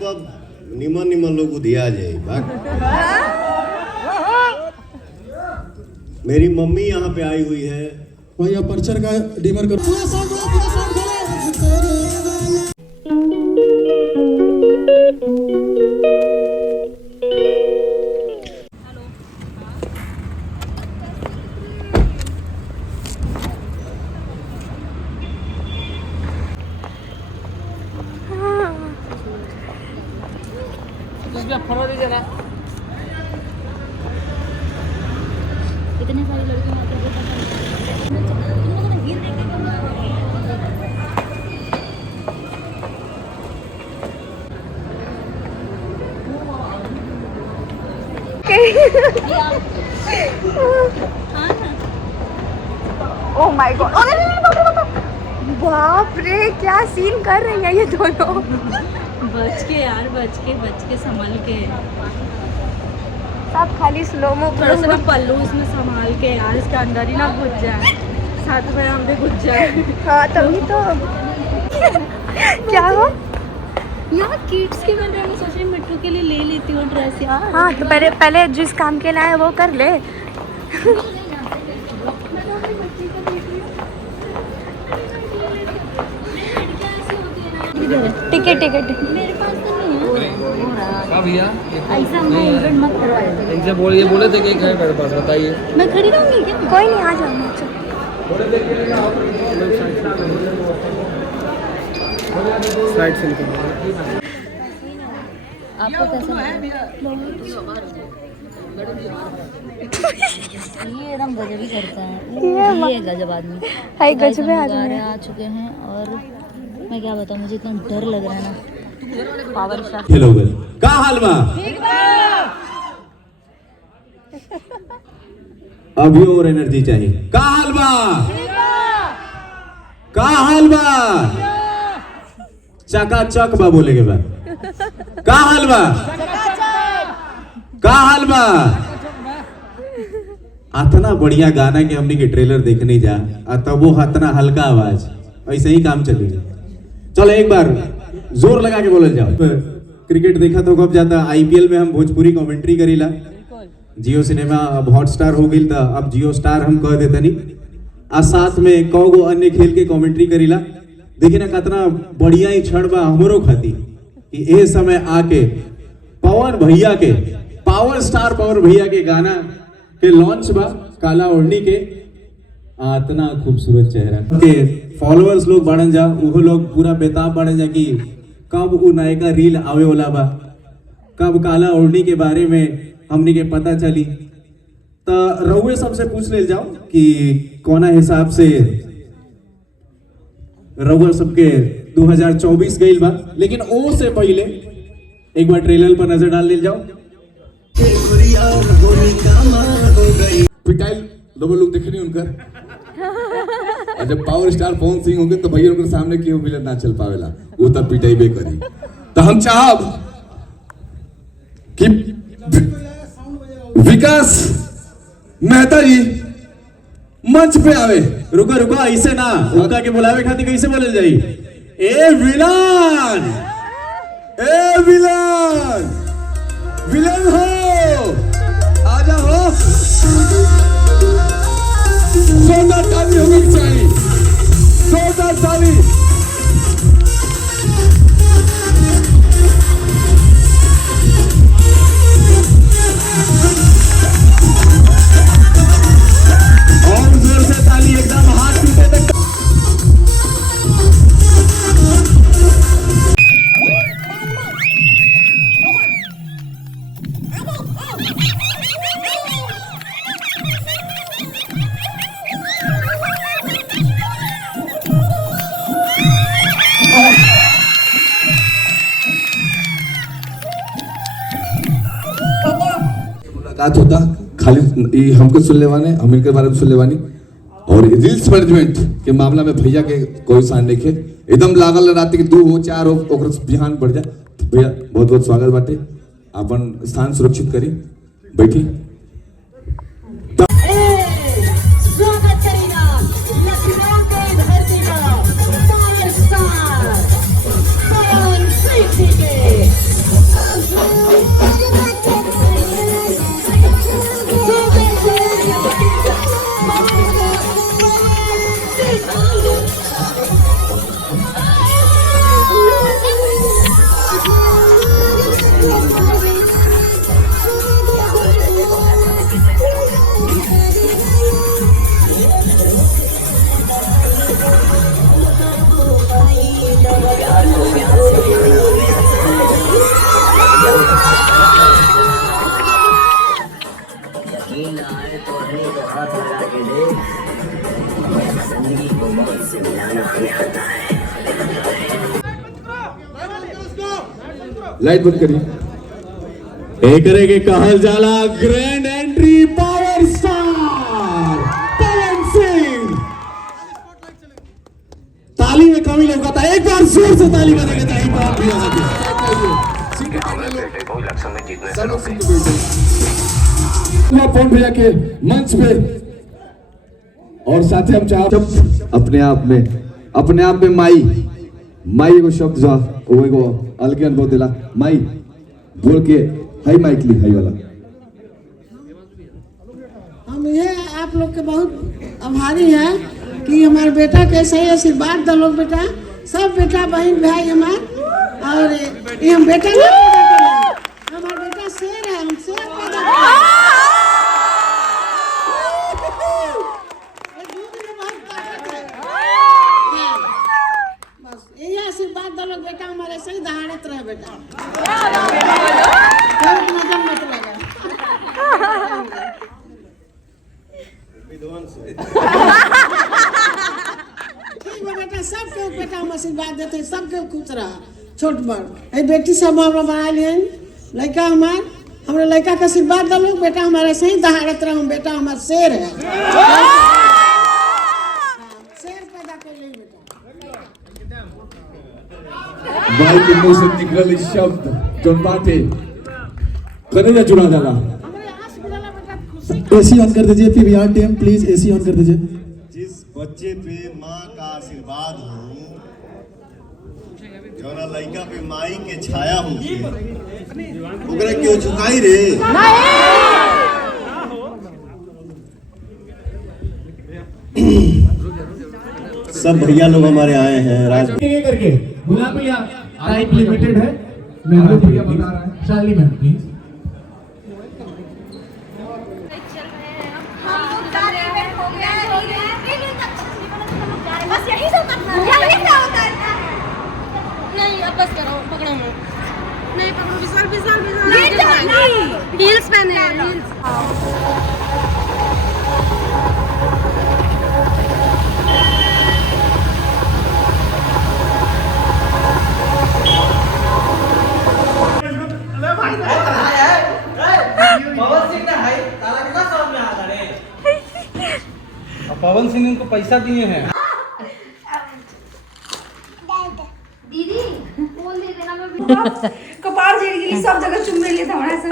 निमन निमन लोग दिया जाए। मेरी मम्मी यहाँ पे आई हुई है। भैया पर्चर का डिमर करो। इतने सारी लड़कियों ओह माय गॉड, बाप रे क्या सीन कर रही है ये दोनों। बच के यार, बच के संभाल के, सब खाली स्लोमो थोड़ा सा पल्लू इसमें संभाल के यार, इसके अंदर ही ना घुस जाए, साथ में हम भी घुस जाए। हाँ तभी तो। क्या हो यार किड्स के मैं सोच रही मिट्टू के लिए ले लेती हूँ ड्रेस यार। हाँ तो पहले जिस काम के लिए आए वो कर ले। टिकट मेरे पास तो नहीं है भैया ऐसा, मैं इवेंट मत करवाए। इनसे बोले थे कि एक है मेरे पास, बताइए। मैं खड़ी रहूँगी क्या? कोई नहीं, आ जाओ मैं साइड से निकल। आपको कैसा लगा? ये एकदम गजब ही करता है, ये गजब आदमी। हाय गजब आ आदमी चुके हैं और मैं क्या बताऊँ, मुझे इतना डर लग रहा है ना। पावर स्टार हेलो का हाल बा? अभी और एनर्जी चाहिए। का हाल बा? का हाल बा? चकाचक बा बोले के बाद। का हाल बा? का हाल बा? अतना बढ़िया गाना के हमने के ट्रेलर देखने जा, तब वो अतना हल्का आवाज, ऐसे ही काम चलेगा। चलो एक बार जोर लगा के बोल जाओ। क्रिकेट देखा तो कब जाता, आईपीएल में हम भोजपुरी कमेंट्री करीला। जियो सिनेमा अब हॉटस्टार हो गई था, अब जियो स्टार हम कह देते नहीं। आ साथ में कौगो अन्य खेल के कमेंट्री करीला। देखिए ना कितना बढ़िया ही क्षण बा हमरो खाती कि ए समय आके पवन भैया के, पावर स्टार पवन भैया के गाना के लॉन्च बा, काला ओढ़नी के। इतना खूबसूरत चेहरा के फॉलोअर्स लोग बढ़न जा, वो लोग पूरा बेताब बढ़न जा कि कब वो नायका रील आवे वाला बा, कब काला ओढ़नी के बारे में हमने के पता चली। तो रउए सबसे पूछ ले जाओ कि कोना हिसाब से रउआ सबके 2024 गईल बा, लेकिन ओ से पहले एक बार ट्रेलर पर नजर डाल ले जाओ। पिटाई लोग देखनी उनकर। और जब पावर स्टार पवन सिंह होंगे तो भैया उनके सामने क्यों विलन ना चल पावेला, वो तब पिटाई बे करी। तो हम चाहब कि विकास मेहता जी मंच पे आवे। रुको ऐसे ना, उनका के बुलावे खातिर कैसे बोले जाई? ए विलन, ए विलन, विलन हो, आजा हो। जोरदार ताली होनी चाहिए, जोरदार ताली। और जोर से ताली, एकदम हाथ टूटे तक। मुलाकात होता खाली ये हमको सुन लेवाने, हम इनके बारे में सुन लेवानी। और रील्स मैनेजमेंट के मामला में भैया के कोई सान नहीं खे, एकदम लागल रात के 2 हो 4 हो ओकर बिहान बढ़ जा। भैया बहुत बहुत स्वागत बाटे, अपन स्थान सुरक्षित करी, बैठी। स्वागत करेगा लखनऊ के धरती का पावर स्टार पवन सिंह के। लाइट बंद करिए। एकरे के कहल जाला grand entry power star Pawan Singh. ताली में कमी लोग था, एक बार जोर से ताली बजाएंगे चाहिए बात भी आगे। पवन भैया के मंच पे और साथ ही हम चाह अपने आप में माई एगो शब्द जो वो एगो अलग अनुभव दिला। माई बोल के हाई माइक ली हाई वाला। हम ये आप लोग के बहुत आभारी हैं कि हमारे बेटा के सही आशीर्वाद दो लोग बेटा, सब बेटा बहन भाई हमार। और ये हम बेटा नहीं पैदा करे, हमारा बेटा शेर है, हम शेर पैदा करे। ये दूध में बहुत ताकत है। हाँ, बस यही आशीर्वाद दो लोग बेटा, हमारे सही दहाड़त रहे बेटा, नजर मत लगा। ठीक है बेटा, सबके बेटा हम आशीर्वाद देते हैं, सबके खुश रहा, छोट बड़। बेटी सब हम बना लिए लड़का हमारे लड़का का आशीर्वाद दो लोग बेटा, हमारे सही दहाड़त रहा। हम बेटा हमारा शेर है, शेर पैदा कर ले बेटा। भाई के मुंह से निकल शब्द जो बातें करेगा जुड़ा जाला। हमारे आस बिरला बेटा खुशी एसी ऑन कर दीजिए PVR team, please AC on कर दीजिए। जिस बच्चे पे माँ का आशीर्वाद हो, जौना लड़का पे माई के छाया होगी, ओकरा क्यों झुकाई रे? सब भैया लोग हमारे आए हैं राज करके गुलाब भैया टाइप लिमिटेड है। मैं भैया बता रहा है शाली मैम प्लीज। बस यही सब करना है। यही क्या होता है? नहीं अब बस करो, पकड़ो मुझे। नहीं पकड़ो, विशाल ये तो नहीं। हील्स पहने हैं, हील्स। पवन सिंह उनको पैसा दिए हैं। दीदी बोल दे देना, मैं कपार झेड़ के लिए सब जगह चुम्मे लिए था हमारे से।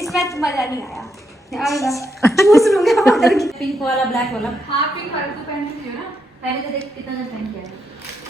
इसमें मजा नहीं आया, चूस लूंगा बाहर की। पिंक वाला, ब्लैक वाला। हाँ पिंक वाला तो पहन के ना, पहले तो देख कितना जन पहन के आया।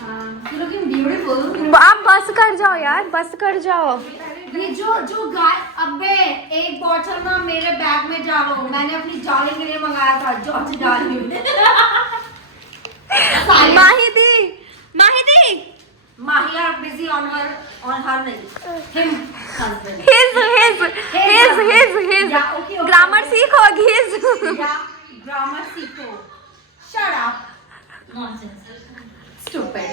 हाँ यू लुकिंग ब्यूटीफुल। आप बस कर जाओ यार, बस कर जाओ। ये जो गाय, अबे एक बॉटल ना मेरे बैग में डालो, मैंने अपनी डार्लिंग के लिए मंगाया था, George darling. Mahi are busy on her नहीं, हिम हस्बैंड, his ग्रामर सीखो, his ग्रामर सीखो। Shut up nonsense stupid.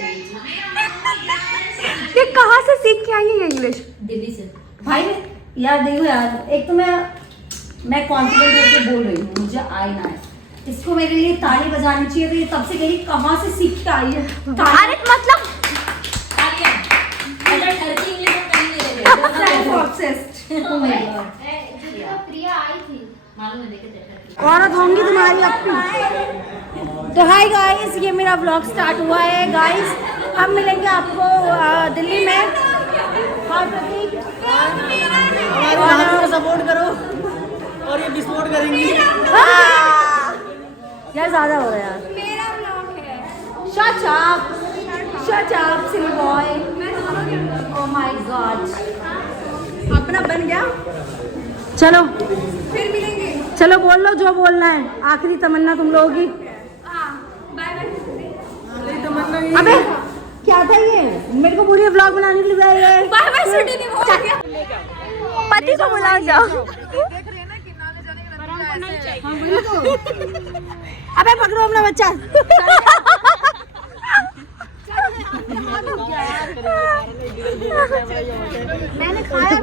ये कहाँ से सीख के आई है इंग्लिश? दिल्ली से। भाई यार देखो यार, एक तो मैं कॉन्फिडेंट होकर बोल रही हूँ, मुझे आई ना है, इसको मेरे लिए ताली बजानी चाहिए। तो ये तब से कहीं कहाँ से सीख के आई है? अरे मतलब प्रिया आई थी, मालूम है, देखे देखा औरत होंगी तुम्हारी अपनी। तो हाय गाइस, ये मेरा व्लॉग स्टार्ट हुआ है गाइस। हम मिलेंगे आपको दिल्ली में। हाँ प्रतीक, हमारे सपोर्ट करो और ये विस्फोट करेंगी। यार ज्यादा हो रहा है यार। मेरा व्लॉग है। Shut up silly boy. Oh my God, अपना बन गया। चलो फिर मिलेंगे। चलो बोल लो जो बोलना है, आखिरी तमन्ना तुम लोगों की। Bye bye. अबे क्या था ये? मेरे को पूरी व्लॉग बनाने के लिए बुलाया है। बाय बाय सिटी नहीं बोल गया। पति को बुलाओ जाओ। अबे पकड़ो अपना बच्चा। मैंने खाया।